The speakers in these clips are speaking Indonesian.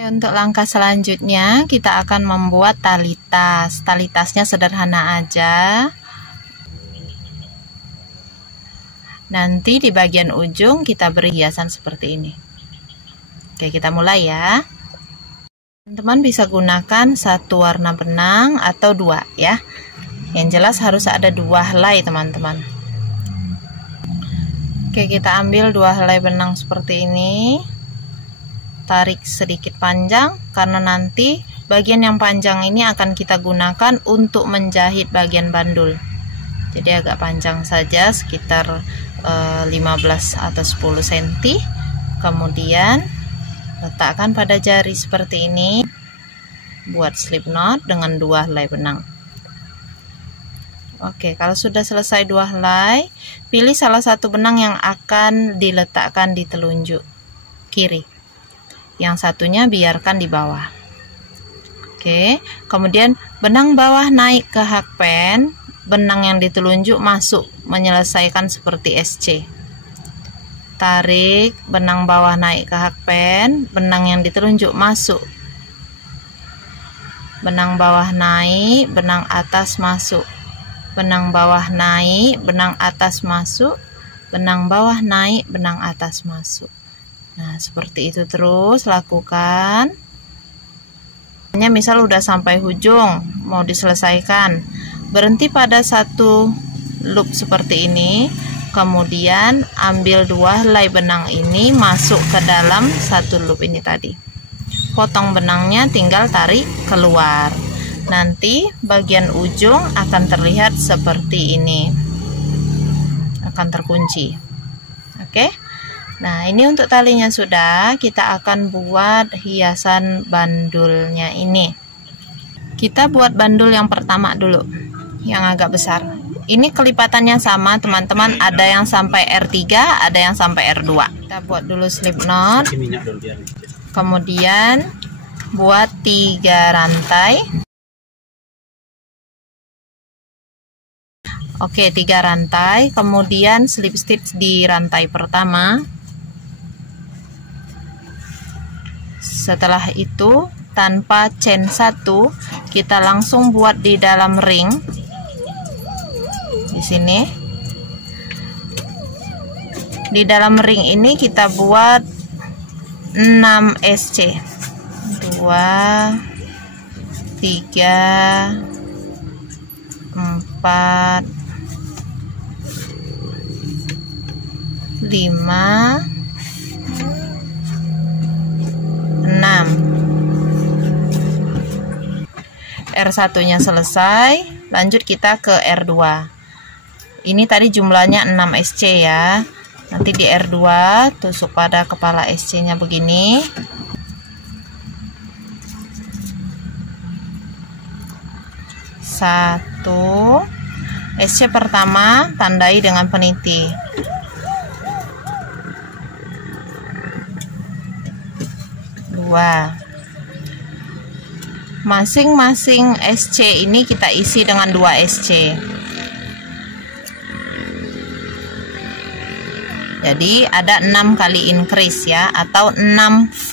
Untuk langkah selanjutnya kita akan membuat tali tas. Tali tasnya sederhana aja. Nanti di bagian ujung kita beri hiasan seperti ini. Oke, kita mulai ya. Teman-teman bisa gunakan satu warna benang atau dua ya. Yang jelas harus ada dua helai teman-teman. Oke, kita ambil dua helai benang seperti ini. Tarik sedikit panjang karena nanti bagian yang panjang ini akan kita gunakan untuk menjahit bagian bandul. Jadi agak panjang saja, sekitar 15 atau 10 cm. Kemudian letakkan pada jari seperti ini. Buat slip knot dengan dua helai benang. Oke, kalau sudah selesai dua helai, pilih salah satu benang yang akan diletakkan di telunjuk kiri. Yang satunya biarkan di bawah. Oke, kemudian benang bawah naik ke hakpen, benang yang ditelunjuk masuk menyelesaikan seperti SC. Tarik benang bawah naik ke hakpen, benang yang ditelunjuk masuk. Benang bawah naik, benang atas masuk. Benang bawah naik, benang atas masuk. Benang bawah naik, benang atas masuk. Nah, seperti itu terus lakukan. Misal udah sampai ujung, mau diselesaikan, berhenti pada satu loop seperti ini. Kemudian ambil dua helai benang ini masuk ke dalam satu loop ini tadi. Potong benangnya, tinggal tarik keluar. Nanti bagian ujung akan terlihat seperti ini. Akan terkunci. Oke. Nah, ini untuk talinya sudah, kita akan buat hiasan bandulnya ini. Kita buat bandul yang pertama dulu, yang agak besar. Ini kelipatannya sama teman-teman, ada yang sampai R3, ada yang sampai R2. Kita buat dulu slip knot. Kemudian buat 3 rantai. Oke, 3 rantai, kemudian slip stitch di rantai pertama. Setelah itu tanpa chain 1 kita langsung buat di dalam ring di sini. Di dalam ring ini kita buat 6 SC. 2 3 4 5 6. R1 nya selesai, lanjut kita ke R2. Ini tadi jumlahnya 6 SC ya. Nanti di R2 tusuk pada kepala SC nya begini. Satu SC pertama tandai dengan peniti. Masing-masing SC ini kita isi dengan 2 SC. Jadi ada 6 kali increase ya, atau 6 V.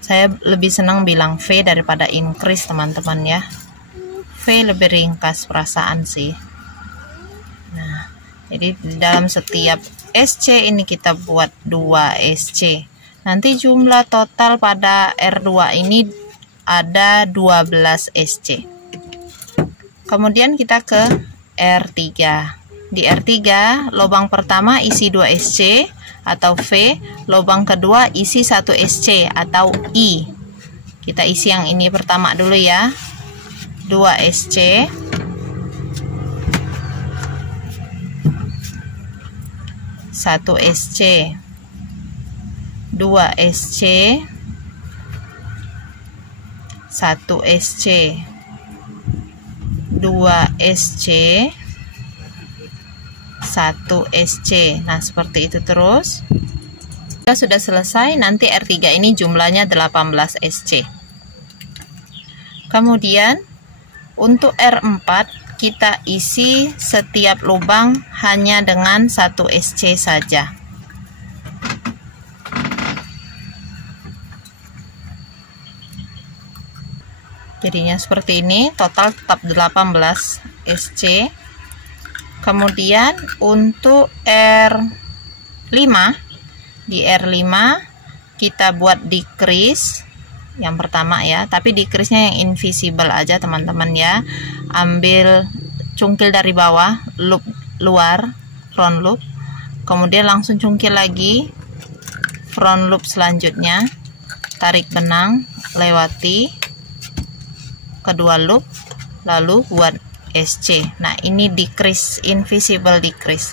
Saya lebih senang bilang V daripada increase teman-teman ya. V lebih ringkas perasaan sih. Nah, jadi di dalam setiap SC ini kita buat 2 SC. Nanti jumlah total pada R2 ini ada 12 SC. Kemudian kita ke R3. Di R3 lubang pertama isi 2 SC atau V, lubang kedua isi 1 SC atau I. Kita isi yang ini pertama dulu ya. 2 SC. 1 SC, 2 SC, 1 SC, 2 SC, 1 SC. Nah, seperti itu terus. Kita sudah selesai, nanti R3 ini jumlahnya 18 SC. Kemudian untuk R4 kita isi setiap lubang hanya dengan 1 SC saja. Jadinya seperti ini, total tetap 18 SC. Kemudian untuk R5, di R5 kita buat decrease yang pertama ya, tapi decrease-nya yang invisible aja teman-teman ya. Ambil cungkil dari bawah, loop luar, front loop, kemudian langsung cungkil lagi front loop selanjutnya, tarik benang, lewati kedua loop, lalu buat SC. Nah, ini decrease, invisible decrease.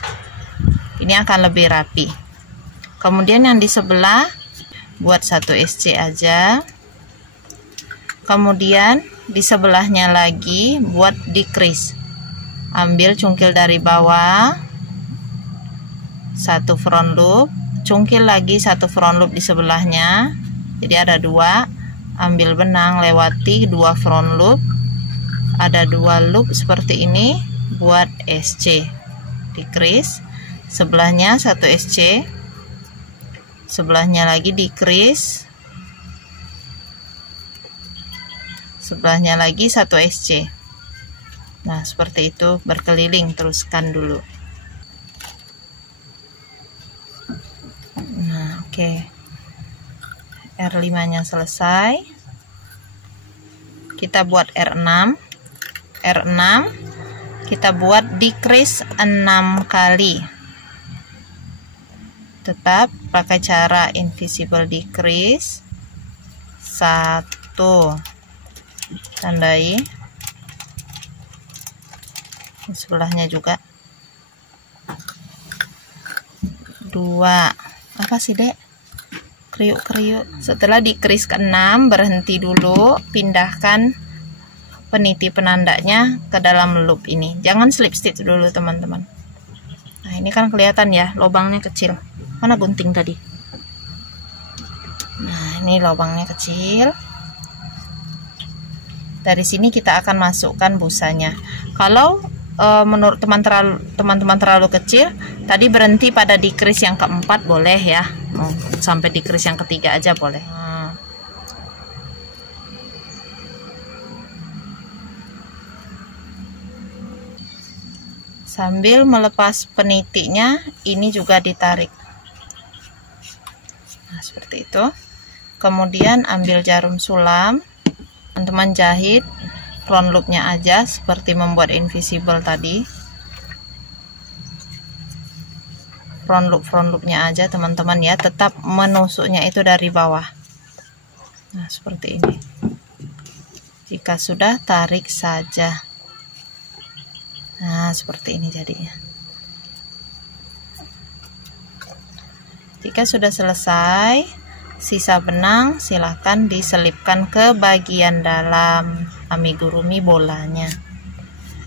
Ini akan lebih rapi. Kemudian yang di sebelah buat 1 SC aja. Kemudian di sebelahnya lagi buat decrease. Ambil cungkil dari bawah, 1 front loop, cungkil lagi 1 front loop di sebelahnya. Jadi ada 2. Ambil benang, lewati 2 front loop, ada 2 loop seperti ini, buat SC, decrease, sebelahnya 1 SC, sebelahnya lagi decrease, sebelahnya lagi 1 SC. Nah, seperti itu, berkeliling, teruskan dulu. Nah, oke. R5 nya selesai, kita buat R6. R6 kita buat decrease 6 kali, tetap pakai cara invisible decrease. 1, tandai sebelahnya juga. 2, apa sih dek, kriuk-kriuk. Setelah decrease ke-6, berhenti dulu, pindahkan peniti penandanya ke dalam loop ini. Jangan slip stitch dulu teman-teman. Nah, ini kan kelihatan ya, lubangnya kecil. Mana gunting tadi? Nah, ini lubangnya kecil. Dari sini kita akan masukkan busanya. Kalau menurut teman-teman terlalu kecil, tadi berhenti pada decrease yang keempat boleh ya, sampai decrease yang ketiga aja boleh. Sambil melepas penitinya, ini juga ditarik. Nah, seperti itu. Kemudian ambil jarum sulam, teman-teman jahit front loopnya aja seperti membuat invisible tadi. Front loopnya aja teman-teman ya, tetap menusuknya itu dari bawah. Nah, seperti ini. Jika sudah, tarik saja. Nah, seperti ini jadinya. Jika sudah selesai, sisa benang silahkan diselipkan ke bagian dalam amigurumi bolanya.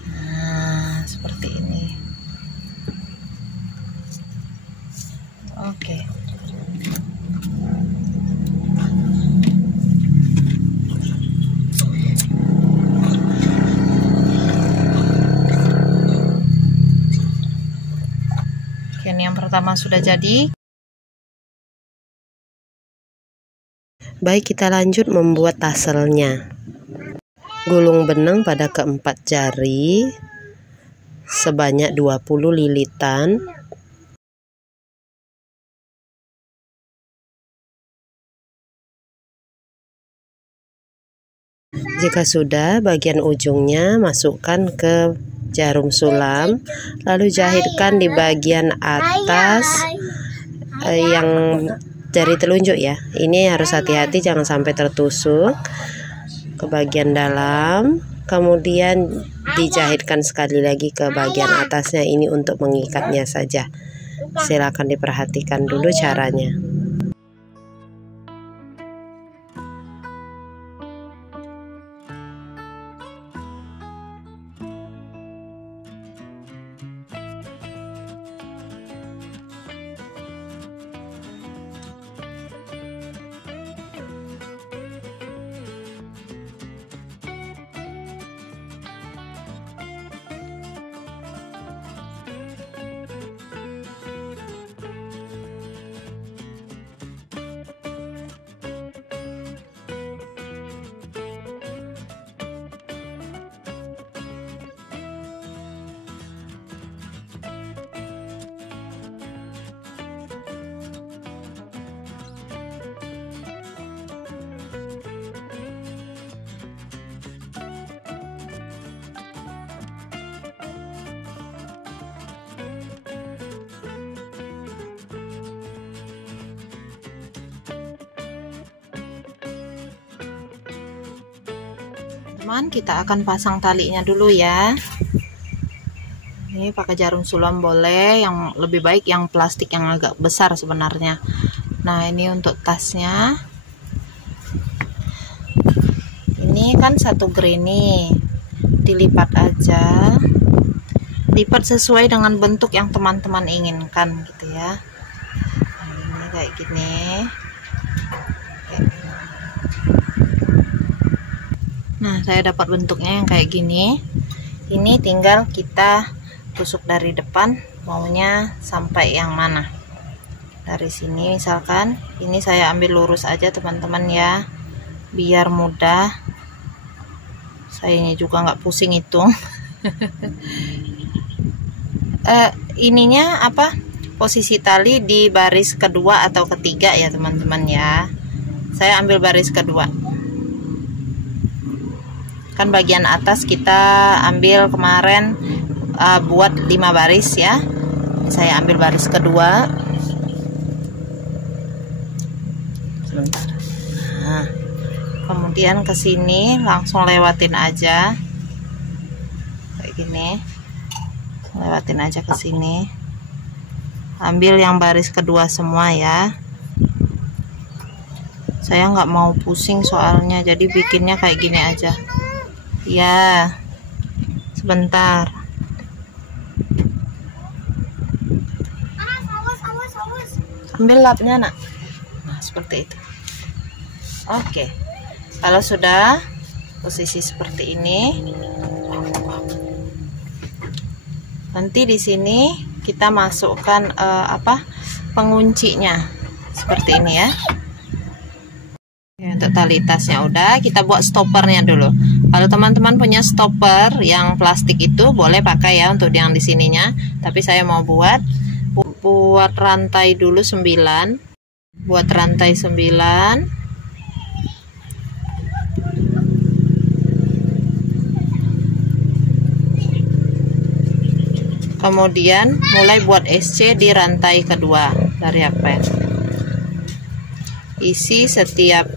Nah, seperti ini. Oke. Oke, yang pertama sudah jadi. Baik, kita lanjut membuat taselnya. Gulung benang pada keempat jari sebanyak 20 lilitan. Jika sudah, bagian ujungnya masukkan ke jarum sulam, lalu jahitkan di bagian atas yang jari telunjuk ya. Ini harus hati-hati jangan sampai tertusuk ke bagian dalam. Kemudian dijahitkan sekali lagi ke bagian atasnya, ini untuk mengikatnya saja. Silakan diperhatikan dulu caranya. teman-teman, kita akan pasang talinya dulu ya. Ini pakai jarum sulam boleh, yang lebih baik yang plastik yang agak besar sebenarnya. Nah, ini untuk tasnya. Ini kan satu granny, dilipat aja, lipat sesuai dengan bentuk yang teman-teman inginkan gitu ya. Nah, ini kayak gini. Nah, saya dapat bentuknya yang kayak gini. Ini tinggal kita tusuk dari depan, maunya sampai yang mana. Dari sini misalkan, ini saya ambil lurus aja teman-teman ya, biar mudah. Sayanya juga nggak pusing hitung. Ininya apa? Posisi tali di baris kedua atau ketiga ya teman-teman ya. Saya ambil baris kedua. Kan bagian atas kita ambil kemarin buat 5 baris ya. Saya ambil baris kedua. Sebentar. Nah, kemudian ke sini langsung lewatin aja. Kayak gini. Lewatin aja ke sini. Ambil yang baris kedua semua ya. Saya nggak mau pusing soalnya, jadi bikinnya kayak gini aja. Ya, sebentar. Ambil lapnya nak. Nah, seperti itu. Oke, kalau sudah posisi seperti ini, nanti di sini kita masukkan penguncinya seperti ini ya. Untuk tali tasnya udah, kita buat stoppernya dulu. Kalau teman-teman punya stopper yang plastik itu boleh pakai ya untuk yang di sininya. Tapi saya mau buat rantai dulu 9. Buat rantai 9. Kemudian mulai buat SC di rantai kedua dari apa? Isi setiap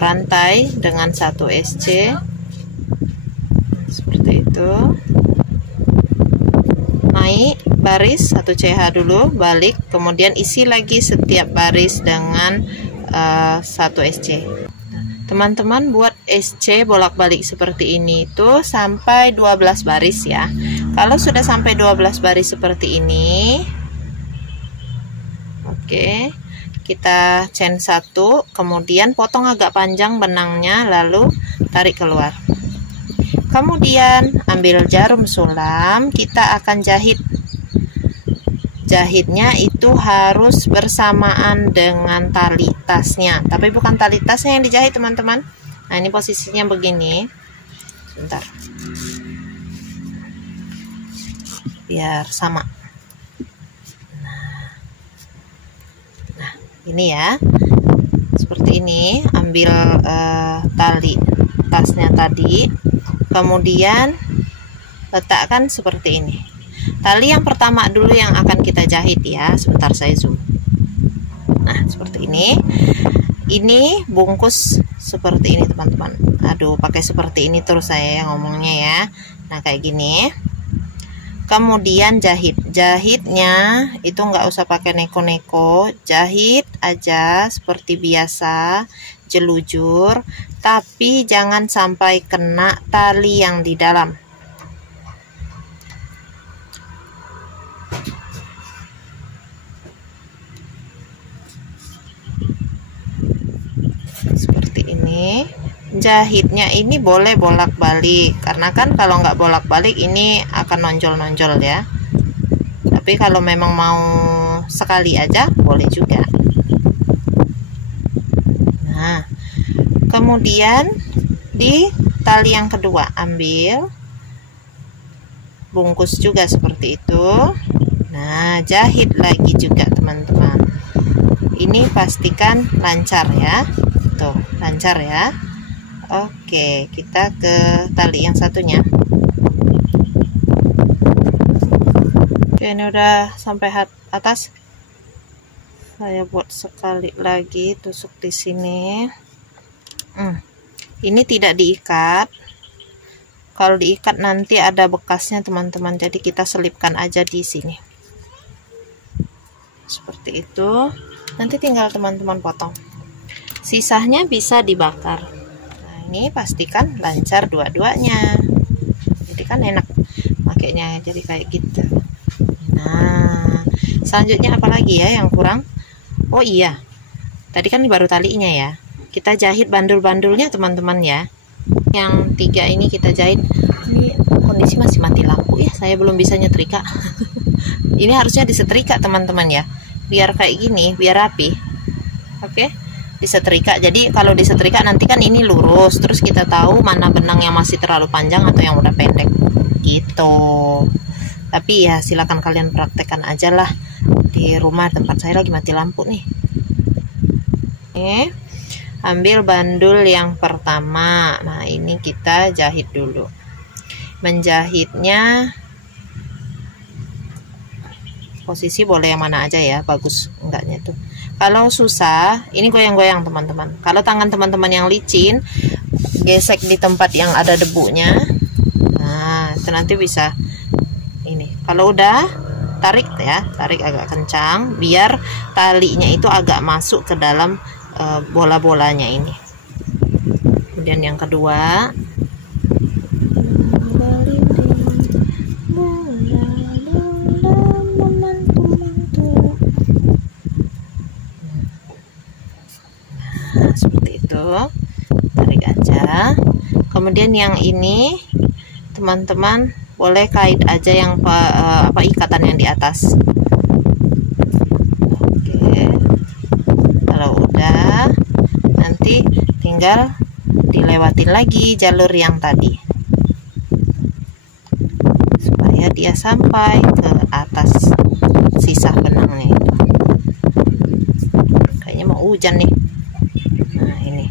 rantai dengan 1 SC seperti itu. Naik baris 1 CH dulu, balik, kemudian isi lagi setiap baris dengan 1 SC. Teman-teman buat SC bolak-balik seperti ini itu sampai 12 baris ya. Kalau sudah sampai 12 baris seperti ini, oke, kita chain 1, kemudian potong agak panjang benangnya, lalu tarik keluar. Kemudian ambil jarum sulam, kita akan jahit. Jahitnya itu harus bersamaan dengan tali tasnya, tapi bukan tali tasnya yang dijahit teman-teman. Nah, ini posisinya begini. Sebentar, biar sama. Nah, ini ya, seperti ini. Ambil tali tasnya tadi, kemudian letakkan seperti ini. Tali yang pertama dulu yang akan kita jahit ya. Sebentar, saya zoom. Nah, seperti ini. Ini bungkus seperti ini teman-teman. Aduh, pakai seperti ini terus saya ngomongnya ya. Nah, kayak gini. Kemudian jahit. Jahitnya itu nggak usah pakai neko-neko. Jahit aja seperti biasa, jelujur. Tapi jangan sampai kena tali yang di dalam. Seperti ini. Jahitnya ini boleh bolak-balik, karena kan kalau nggak bolak-balik ini akan nonjol-nonjol ya. Tapi kalau memang mau sekali aja boleh juga. Nah, kemudian di tali yang kedua ambil, bungkus juga seperti itu. Nah, jahit lagi juga teman-teman. Ini pastikan lancar ya. Tuh, lancar ya. Oke, kita ke tali yang satunya. Oke, ini udah sampai atas. Saya buat sekali lagi, tusuk di sini. Ini tidak diikat, Kalau diikat nanti ada bekasnya teman-teman, jadi kita selipkan aja di sini seperti itu. Nanti tinggal teman-teman potong, sisanya bisa dibakar. Nah, ini pastikan lancar dua-duanya, jadi kan enak makainya, jadi kayak gitu. Nah, selanjutnya apa lagi ya yang kurang? Oh iya, tadi kan baru talinya ya, kita jahit bandul-bandulnya teman-teman ya. Yang 3 ini kita jahit. Ini kondisi masih mati lampu ya, saya belum bisa nyetrika. Ini harusnya disetrika teman-teman ya, biar kayak gini, biar rapi. Oke, disetrika. Jadi kalau disetrika nanti kan ini lurus, terus kita tahu mana benang yang masih terlalu panjang atau yang udah pendek gitu. Tapi ya silakan kalian praktekkan aja lah di rumah, tempat saya lagi mati lampu nih. Oke, ambil bandul yang pertama. Nah, ini kita jahit dulu. Menjahitnya posisi boleh yang mana aja ya, bagus enggaknya tuh. Kalau susah, ini goyang-goyang teman-teman. Kalau tangan teman-teman yang licin, gesek di tempat yang ada debunya. Nah, itu nanti bisa ini. Kalau udah, tarik ya, tarik agak kencang biar talinya itu agak masuk ke dalam bola-bolanya ini. Kemudian yang kedua, nah seperti itu, tarik aja. Kemudian yang ini teman-teman boleh kait aja yang ikatan yang di atas. Nanti tinggal dilewatin lagi jalur yang tadi supaya dia sampai ke atas sisa benangnya itu. Kayaknya mau hujan nih. Nah, ini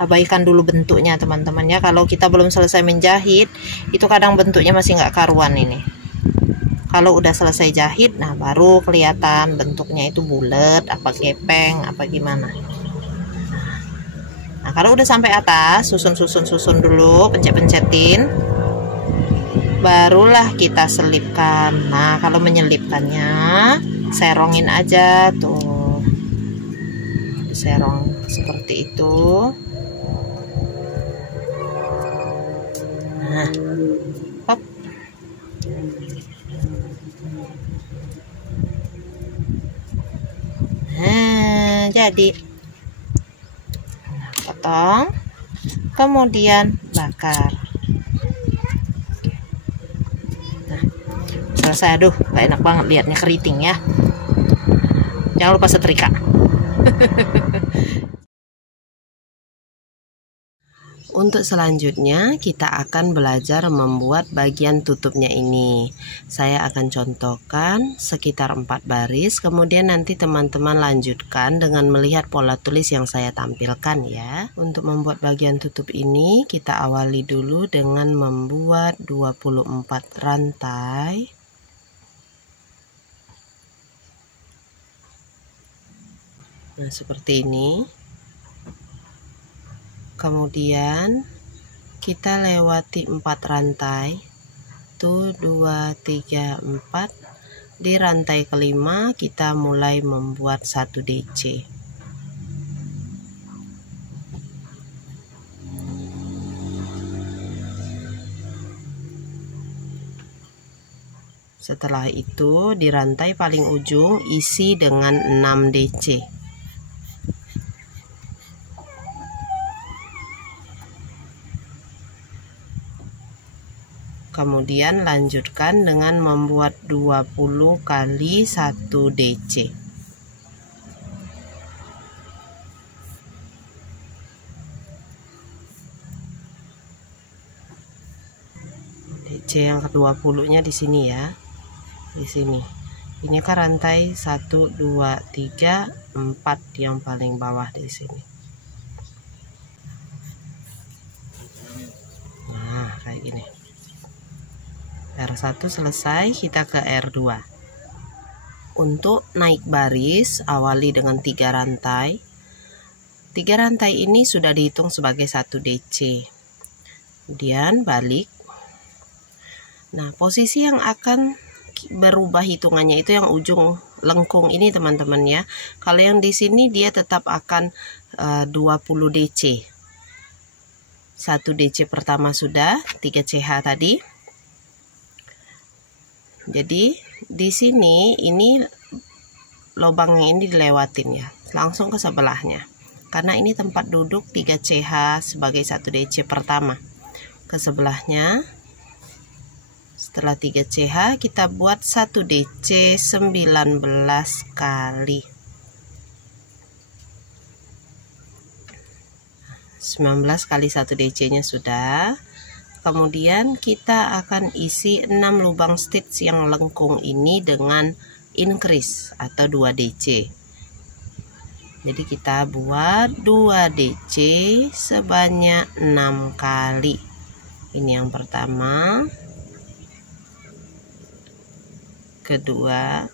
abaikan dulu bentuknya teman-teman ya. Kalau kita belum selesai menjahit, itu kadang bentuknya masih nggak karuan ini. Kalau udah selesai jahit, nah baru kelihatan bentuknya itu bulat, apa gepeng, apa gimana. Nah, kalau udah sampai atas, susun dulu, pencet-pencetin, barulah kita selipkan. Nah, kalau menyelipkannya, serongin aja tuh, serong seperti itu. Nah, hop. Nah, jadi potong, kemudian bakar. Nah, selesai. Aduh, gak enak banget liatnya, keriting ya. Jangan lupa setrika. Untuk selanjutnya kita akan belajar membuat bagian tutupnya ini. Saya akan contohkan sekitar 4 baris, kemudian nanti teman-teman lanjutkan dengan melihat pola tulis yang saya tampilkan ya. Untuk membuat bagian tutup ini kita awali dulu dengan membuat 24 rantai. Nah, seperti ini. Kemudian kita lewati 4 rantai, tuh 2, 3, 4. Di rantai kelima kita mulai membuat 1 DC. Setelah itu di rantai paling ujung isi dengan 6 DC. Kemudian lanjutkan dengan membuat 20 kali 1 DC. DC yang ke-20-nya di sini ya. Di sini. Ini kan rantai 1 2 3 4 yang paling bawah di sini. Nah, kayak gini. R1 selesai, kita ke R2. Untuk naik baris, awali dengan 3 rantai. 3 rantai ini sudah dihitung sebagai 1 DC. kemudian balik. Nah, posisi yang akan berubah hitungannya itu yang ujung lengkung ini teman-teman ya. Kalau yang di sini dia tetap akan 20 DC. 1 DC pertama sudah, 3 CH tadi. Jadi di sini ini lubangnya ini dilewatin ya, langsung ke sebelahnya. Karena ini tempat duduk 3 CH sebagai 1 DC pertama. Ke sebelahnya. Setelah 3 CH kita buat 1 DC 19 kali. 19 kali 1 DC nya sudah. Kemudian kita akan isi 6 lubang stitch yang lengkung ini dengan increase atau 2 DC. Jadi kita buat 2 DC sebanyak 6 kali. Ini yang pertama, kedua.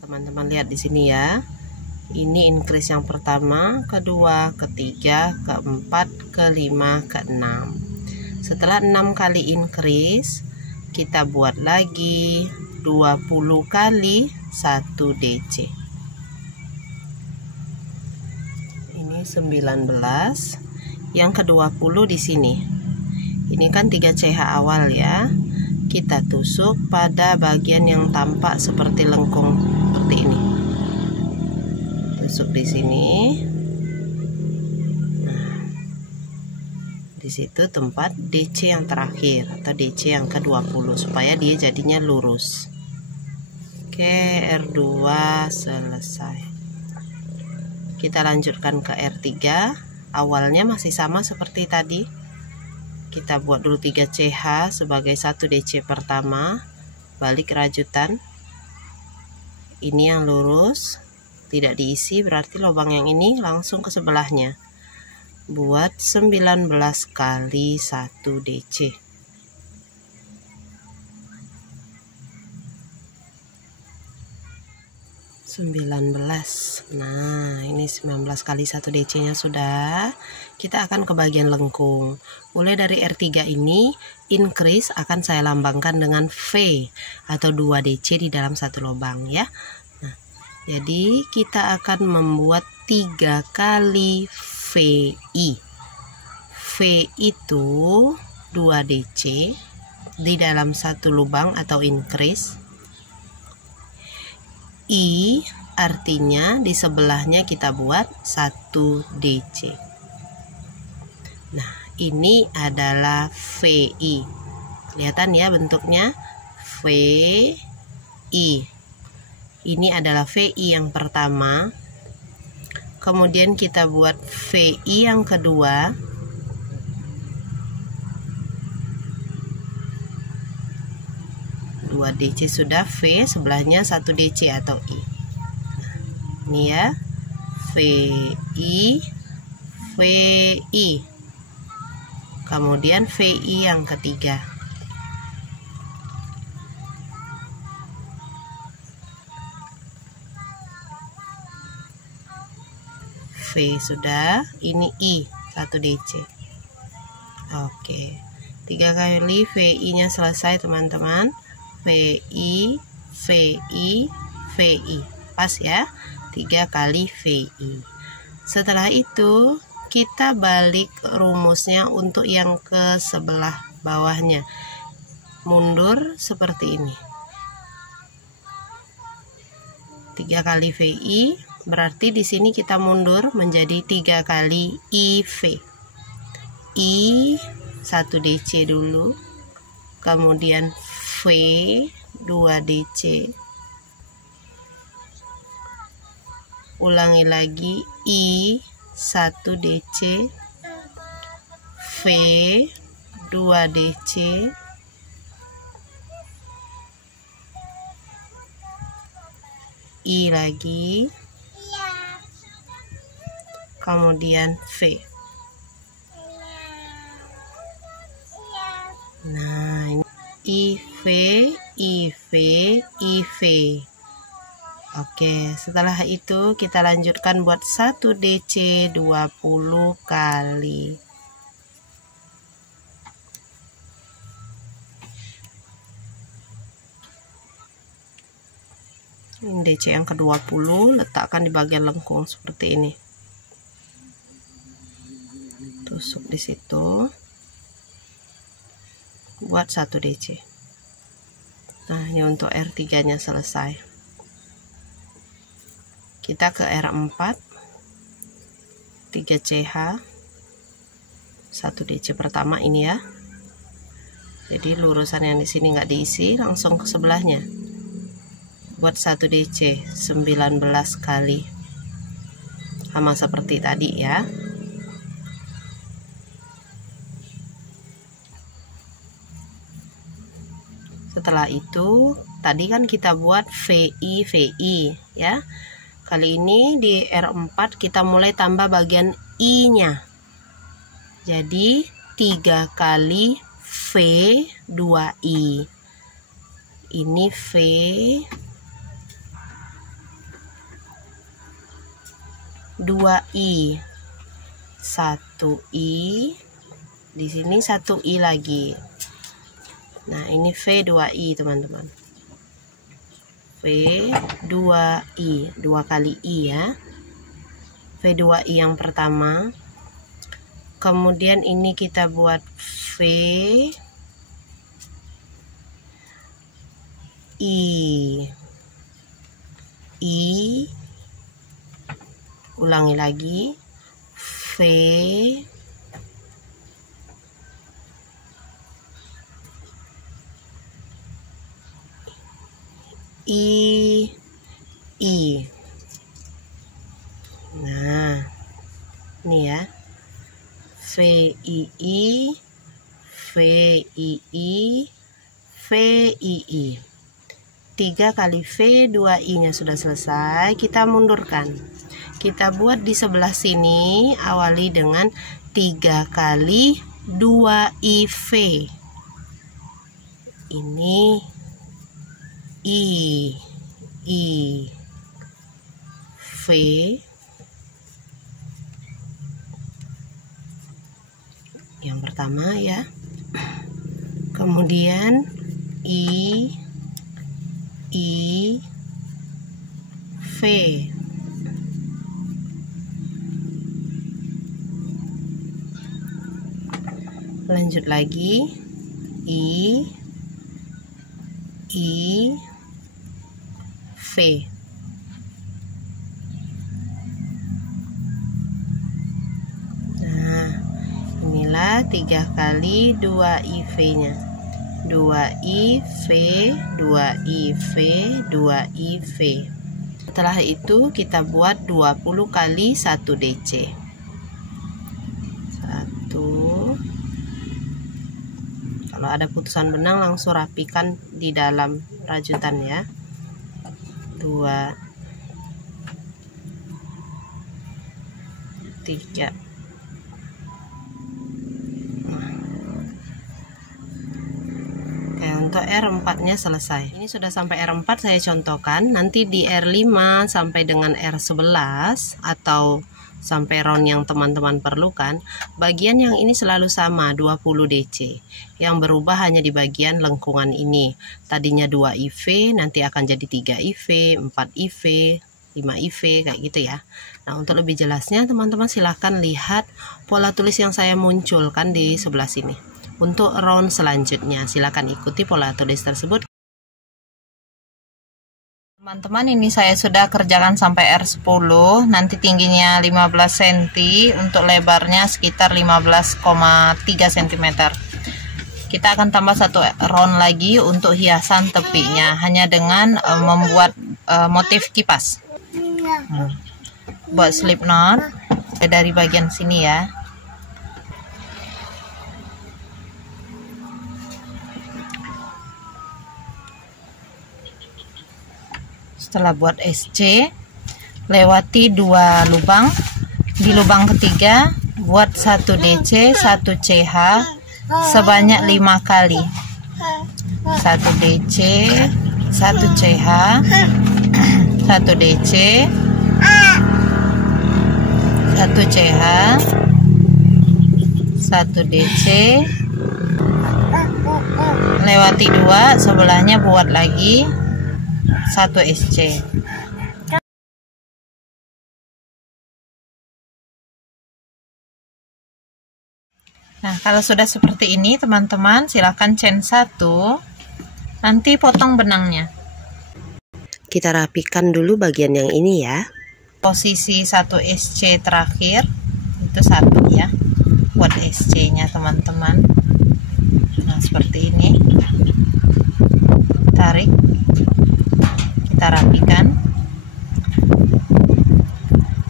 Teman-teman lihat di sini ya. Ini increase yang pertama, kedua, ketiga, keempat, kelima, keenam. Setelah 6 kali increase, kita buat lagi 20 kali 1 DC. Ini 19. Yang ke-20 di sini. Ini kan 3 CH awal ya. Kita tusuk pada bagian yang tampak seperti lengkung seperti ini. Tusuk di sini. Nah, di situ tempat DC yang terakhir atau DC yang ke-20 supaya dia jadinya lurus. Oke, R2 selesai. Kita lanjutkan ke R3. Awalnya masih sama seperti tadi. Kita buat dulu 3 CH sebagai 1 DC pertama, balik rajutan. Ini yang lurus, tidak diisi, berarti lubang yang ini langsung ke sebelahnya. Buat 19 kali 1 DC. Nah, ini 19 kali 1 DC nya sudah. Kita akan ke bagian lengkung. Mulai dari R3 ini, increase akan saya lambangkan dengan V atau 2 DC di dalam satu lubang ya. Nah, jadi kita akan membuat 3 kali VI. V itu 2 DC di dalam satu lubang atau increase. I artinya di sebelahnya kita buat 1 DC. Nah, ini adalah VI. Kelihatan ya bentuknya? VI. Ini adalah VI yang pertama. Kemudian kita buat VI yang kedua. Dua DC sudah, V sebelahnya 1 DC atau I. Nah, ini ya, VI, VI. Kemudian VI yang ketiga. V sudah, ini I 1 DC. Oke, 3 kali VI nya selesai teman-teman. VI, VI, VI. Pas ya, 3 kali VI. Setelah itu kita balik rumusnya untuk yang ke sebelah bawahnya. Mundur seperti ini. 3 kali VI, berarti di sini kita mundur menjadi 3 kali IV. I 1 DC dulu. Kemudian V 2 DC. Ulangi lagi I 1 DC, V 2 DC, I lagi, kemudian V. Nah, ini IV, IV, IV. Oke, setelah itu kita lanjutkan buat 1 DC 20 kali. Ini DC yang ke-20, letakkan di bagian lengkung seperti ini. Tusuk di situ. Buat 1 DC. Nah, ini untuk R3-nya selesai. Kita ke R4, 3 CH, 1 DC pertama ini ya. Jadi lurusan yang di sini nggak diisi, langsung ke sebelahnya. Buat 1 DC 19 kali. Sama seperti tadi ya. Setelah itu, tadi kan kita buat VI ya. Kali ini di R4 kita mulai tambah bagian I-nya. Jadi 3 kali V 2I. Ini V 2I. 1I. Di sini 1I lagi. Nah, ini V 2I, teman-teman. V2I, 2 kali I ya. V2I yang pertama. Kemudian ini kita buat VI. Ulangi lagi. I. Nah, ini ya. VII. 3 kali V2I nya sudah selesai. Kita mundurkan. Kita buat di sebelah sini, awali dengan 3 kali 2IV. Ini I V yang pertama ya. Kemudian I V. Lanjut lagi I V. Nah, inilah 3 kali 2IV nya. 2IV, 2IV, 2IV. Setelah itu kita buat 20 kali 1 DC. 1. Kalau ada putusan benang langsung rapikan di dalam rajutan ya. 2, 3. Untuk R4 nya selesai. Ini sudah sampai R4, saya contohkan. Nanti di R5 sampai dengan R11 atau sampai round yang teman-teman perlukan, bagian yang ini selalu sama 20 DC. Yang berubah hanya di bagian lengkungan ini. Tadinya 2 IV, nanti akan jadi 3 IV, 4 IV, 5 IV, kayak gitu ya. Nah, untuk lebih jelasnya teman-teman silahkan lihat pola tulis yang saya munculkan di sebelah sini. Untuk round selanjutnya, silakan ikuti pola tulis tersebut. Teman-teman, ini saya sudah kerjakan sampai R10. Nanti tingginya 15 cm, untuk lebarnya sekitar 15,3 cm. Kita akan tambah 1 round lagi untuk hiasan tepinya, hanya dengan membuat motif kipas. Buat slip knot dari bagian sini ya. Setelah buat SC, lewati 2 lubang. Di lubang ketiga buat 1 DC, 1 CH sebanyak 5 kali. 1 DC, 1 CH, 1 1 DC, 1 CH, 1 DC, lewati 2, sebelahnya buat lagi 1 SC. Nah, kalau sudah seperti ini teman-teman, silakan chain 1, nanti potong benangnya. Kita rapikan dulu bagian yang ini ya. Posisi 1 SC terakhir itu 1 ya, buat SC nya teman-teman. Nah, seperti ini, tarik, kita rapikan.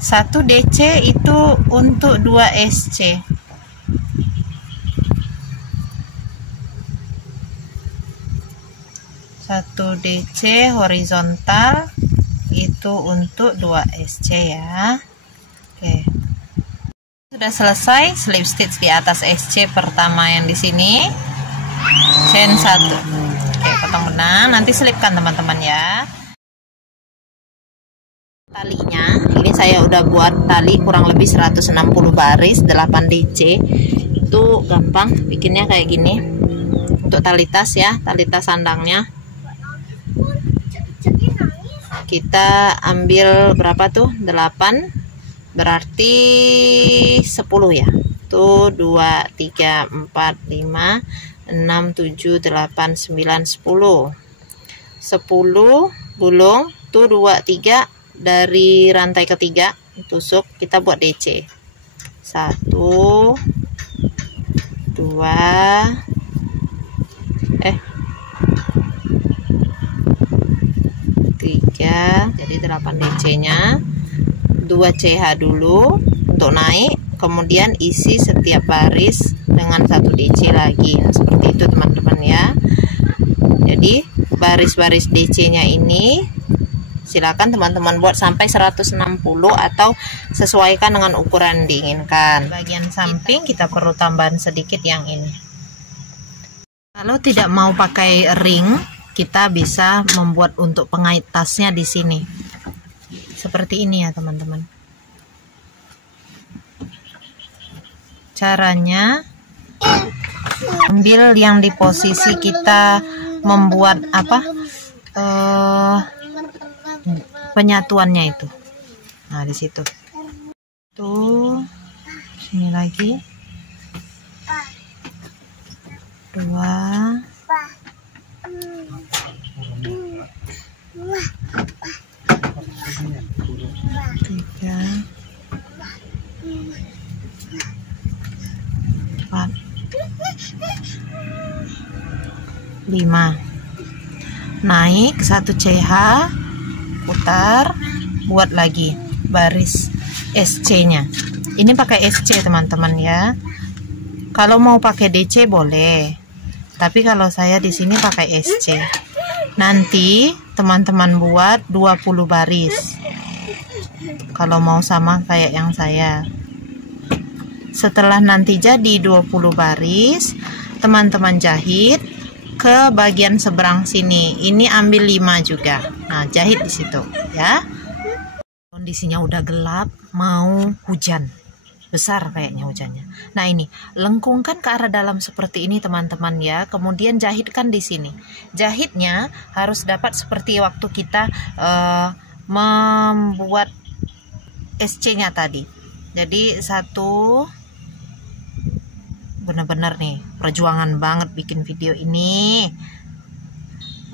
1 DC itu untuk 2 SC. 1 DC horizontal itu untuk 2 SC ya. Oke. Sudah selesai slip stitch di atas SC pertama yang di sini. Chain 1. Oke, potong benang, nanti selipkan teman-teman ya. Talinya, ini saya udah buat tali kurang lebih 160 baris 8 DC. Itu gampang bikinnya kayak gini. Untuk tali tas ya, tali tas sandangnya. Kita ambil berapa tuh? 8, berarti 10 ya. Tuh 2, 3, 4, 5, 6, 7, 8, 9, 10. 10 gulung, tuh 2, 3 dari rantai ketiga tusuk, kita buat DC. 1, 2, 3, jadi 8 DC nya. 2 CH dulu untuk naik, kemudian isi setiap baris dengan 1 DC lagi. Nah, seperti itu teman-teman ya. Jadi baris-baris DC nya ini silakan teman-teman buat sampai 160 atau sesuaikan dengan ukuran diinginkan. Bagian samping kita perlu tambahan sedikit yang ini. Kalau tidak mau pakai ring, kita bisa membuat untuk pengait tasnya di sini. Seperti ini ya teman-teman. Caranya, ambil yang di posisi kita membuat penyatuannya itu. Nah, di situ. Tuh, sini lagi. 2, 3, 4, 5. Naik 1 CH, putar, buat lagi baris SC nya. Ini pakai SC teman-teman ya. Kalau mau pakai DC boleh, tapi kalau saya di sini pakai SC. Nanti teman-teman buat 20 baris. Kalau mau sama kayak yang saya. Setelah nanti jadi 20 baris, teman-teman jahit ke bagian seberang sini. Ini ambil 5 juga. Nah, jahit di situ ya. Kondisinya udah gelap, mau hujan. Besar kayaknya hujannya. Nah, ini lengkungkan ke arah dalam seperti ini teman-teman ya. Kemudian jahitkan di sini. Jahitnya harus dapat seperti waktu kita membuat SC-nya tadi. Jadi satu, benar-benar nih perjuangan banget bikin video ini.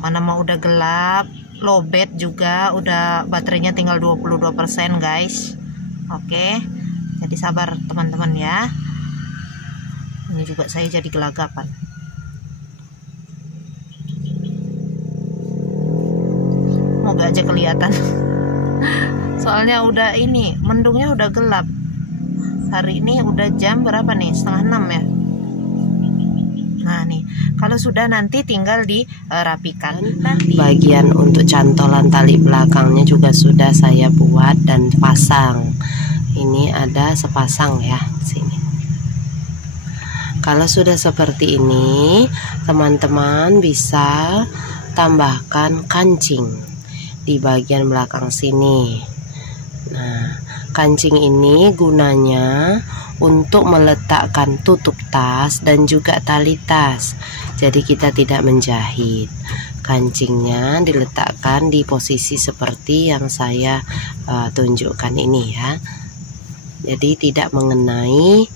Mana mau udah gelap, lowbat juga, udah baterainya tinggal 22% guys. Oke. Jadi sabar teman-teman ya. Ini juga saya jadi gelagapan. Moga aja kelihatan. Soalnya udah ini, mendungnya udah gelap. Hari ini udah jam berapa nih? 5:30 ya. Nah nih, kalau sudah nanti tinggal dirapikan. Bagian untuk cantolan tali belakangnya juga sudah saya buat dan pasang. Ini ada sepasang ya sini. Kalau sudah seperti ini, teman-teman bisa tambahkan kancing. di bagian belakang sini. Nah, kancing ini gunanya untuk meletakkan tutup tas dan juga tali tas. Jadi kita tidak menjahit. Kancingnya diletakkan di posisi seperti yang saya tunjukkan ini ya. Jadi tidak mengenai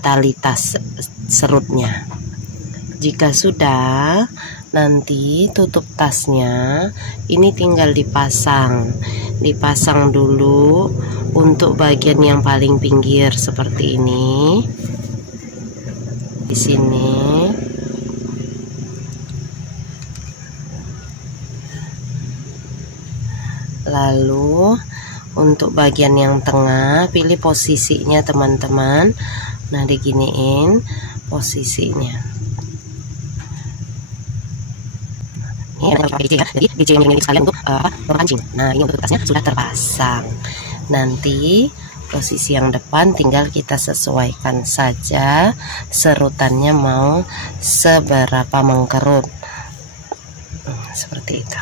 tali tas serutnya. Jika sudah, nanti tutup tasnya ini tinggal dipasang dulu untuk bagian yang paling pinggir seperti ini. Di sini lalu untuk bagian yang tengah pilih posisinya teman-teman. Nah, diginiin posisinya. Ini pakai GC ya, jadi GC yang ini sekalian untuk memancing. Nah, ini untuk tasnya sudah terpasang. Nanti posisi yang depan tinggal kita sesuaikan saja serutannya mau seberapa mengkerut. Seperti itu.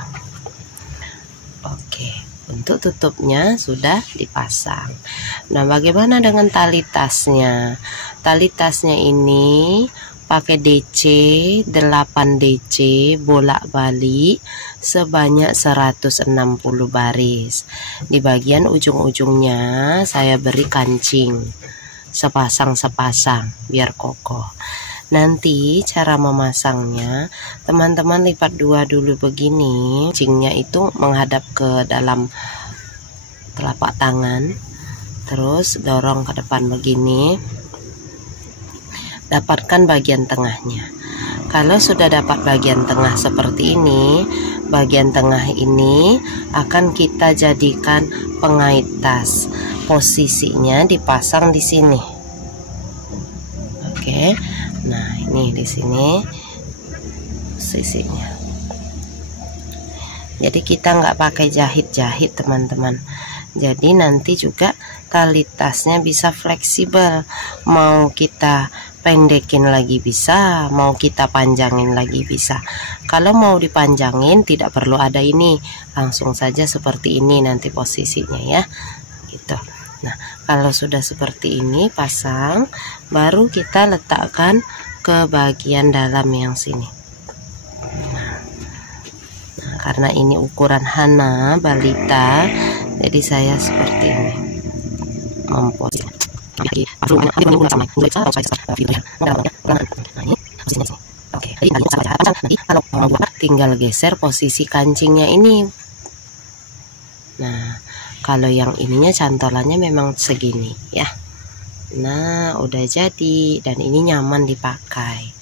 Oke, untuk tutupnya sudah dipasang. Nah, bagaimana dengan tali tasnya? Tali tasnya ini pakai DC 8 DC bolak-balik sebanyak 160 baris. Di bagian ujung-ujungnya saya beri kancing sepasang-sepasang biar kokoh. Nanti cara memasangnya, teman-teman lipat dua dulu begini. Kancingnya itu menghadap ke dalam telapak tangan, terus dorong ke depan begini. Dapatkan bagian tengahnya. Kalau sudah dapat bagian tengah seperti ini, bagian tengah ini akan kita jadikan pengait tas. Posisinya dipasang di sini. Oke. Nah, ini di sini posisinya. Jadi kita nggak pakai jahit-jahit teman-teman. Jadi nanti juga tali tasnya bisa fleksibel. Mau kita pendekin lagi bisa, mau kita panjangin lagi bisa. Kalau mau dipanjangin tidak perlu ada ini, langsung saja seperti ini nanti posisinya ya, gitu. Nah, kalau sudah seperti ini pasang, baru kita letakkan ke bagian dalam yang sini. Nah, karena ini ukuran Hana balita, jadi saya seperti ini memposisikan. Tinggal geser posisi kancingnya ini. Nah, kalau yang ininya cantolannya memang segini ya. Nah, udah jadi dan ini nyaman dipakai.